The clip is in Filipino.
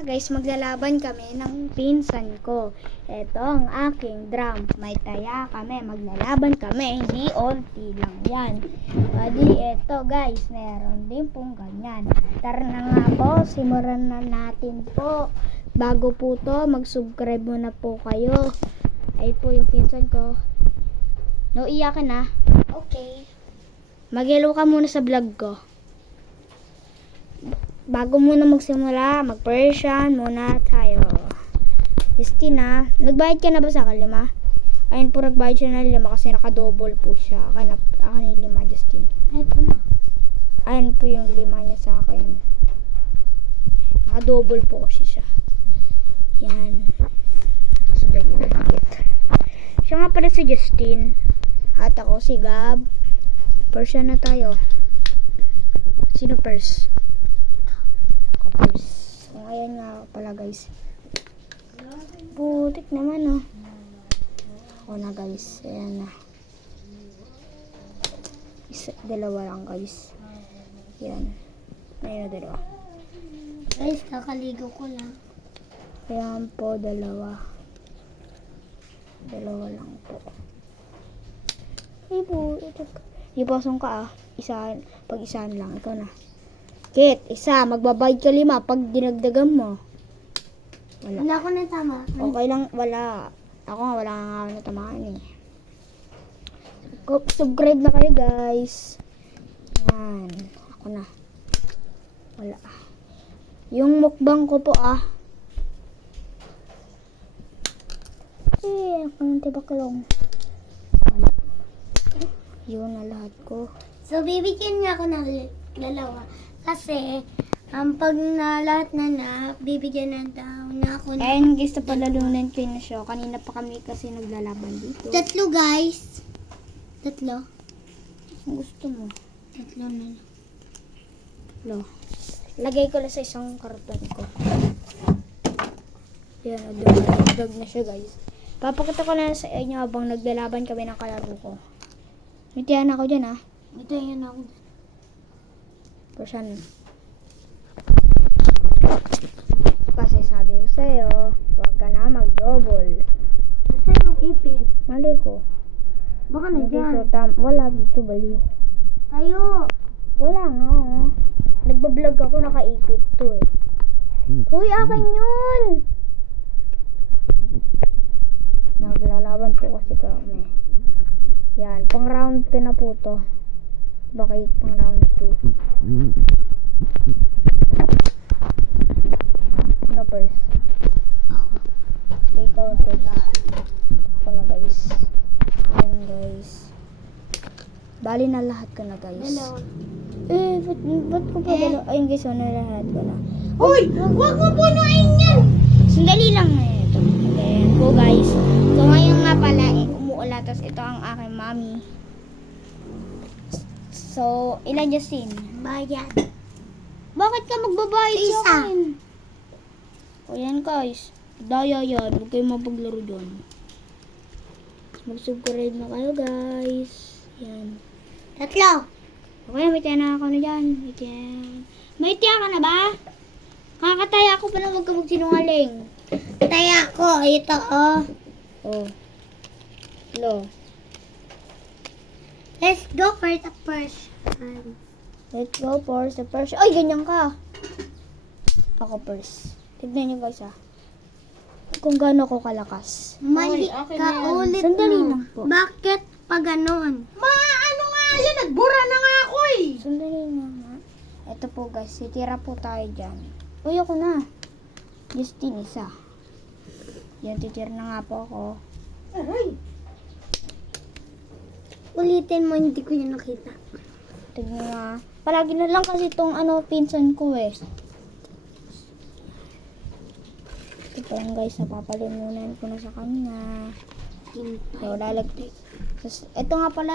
Guys, maglalaban kami ng pinsan ko. Ito ang aking drum. May taya kami. Maglalaban kami. Hindi onti lang yan. Pwede ito guys. Meron din pong ganyan. Tara na nga po. Simulan na natin po. Bago po to, mag-subscribe muna po kayo. Ay po yung pinsan ko. No, iyakin na. Okay. Mag-hello ka muna sa vlog ko. Bago muna magsimula, mag-Persian muna tayo. Justina, nagbayad ka na ba sa akin 5? Ayun po, nagbayad siya ng 5 kasi naka-double po siya. Akin yung 5, Justin. Ay, ito na. Ayun po yung 5 niya sa akin. Naka-double po kasi siya. Yan. Sundan niyo na dito. Siya nga pala si Justin. At ako si Gab. Persian na tayo. Sino first? So, ayan nga pala guys. Putik naman oh. Ako na guys. Ayan na. Dalawa lang guys. Yan. Ayan na dalawa. Guys, kakaligo ko lang. Ayan po, dalawa. Dalawa lang po. Ay po, ipasong ka ah. Pag isahan lang. Ikaw na. Kit, isa, magbabayad ka 5 pag dinagdagan mo. Wala. Wala ko na tama. Okay lang, wala. Ako nga, wala nga natamaan eh. Subscribe na kayo guys. Yan. Ako na. Wala. Yung mukbang ko po ah. Ako ng tibaklong. Wala. Yun na lahat ko. So, bibigyan niya ako ng dalawa. Kasi, pag na lahat na bibigyan na daw na ako ng... Ayun guys, napalalunan ko na siya. Kanina pa kami kasi naglalaban dito. 3 guys. 3. Kung gusto mo. 3 na lang. Lo. Lagay ko lang sa isang karton ko. Yan, nagdag na siya guys. Papakita ko na sa inyo habang naglalaban kami ng kalaro ko. Mitiyan ako dyan ah. Ito yun ako. Persian. Kasi sabi ko sa'yo, huwag ka na mag-double. Kasi yung ipit. Mali ko. Baka Hindi nandiyan. wala dito baliw. Tayo. Wala nga oh. Nagbablog ako, nakaipit to eh. Uy, akin yun! Naglalaban po kasi kami. Yan, pang round 2 na po to. Bakit pang round 2? Ano first? Sige, ikaw first. Ako na guys. Ayan guys. Bali na lahat ko na guys. Dalawa. Ba't ko pa dalawa? Ayun guys, na lahat ko na. Uy! Huwag mo punuin yan! Sandali lang na ito. Ayan po guys. So ngayon nga pala, umuula. Tapos ito ang aking mommy. So, ilan Justin? Bayad. Bakit ka magbabayad sa Isa. akin? O yan guys. Daya yan. Huwag kayong mapaglaro dyan. Mag-subscribe na kayo guys. Yan. 3. Okay, may tiya na ako na dyan. May tiya ka na ba? Kakataya ako pa na huwag ka magsinungaling. Taya ko. Ito oh. Oh. Lo. Let's go for the first one. Let's go for the first. Ay, ganyan ka. Ako first. Tignan nyo guys ah. Kung gaano ko kalakas. Mali Okay ka na yan. ulit Sandali mo. lang po. Bakit pa ganon? Ano nga yan? Nagbura na nga ako eh. Sandali nga. Ito po guys. Titira po tayo dyan. Uy, ako na. Justin, isa. Yan, titira na nga po ako. Aray. Ulitin mo, hindi ko yun nakita. Tignan nga. Palagi na lang kasi itong pinsan ko eh. Ito lang guys, napapalimunan ko na sa kanya. So, lalagay. Ito nga pala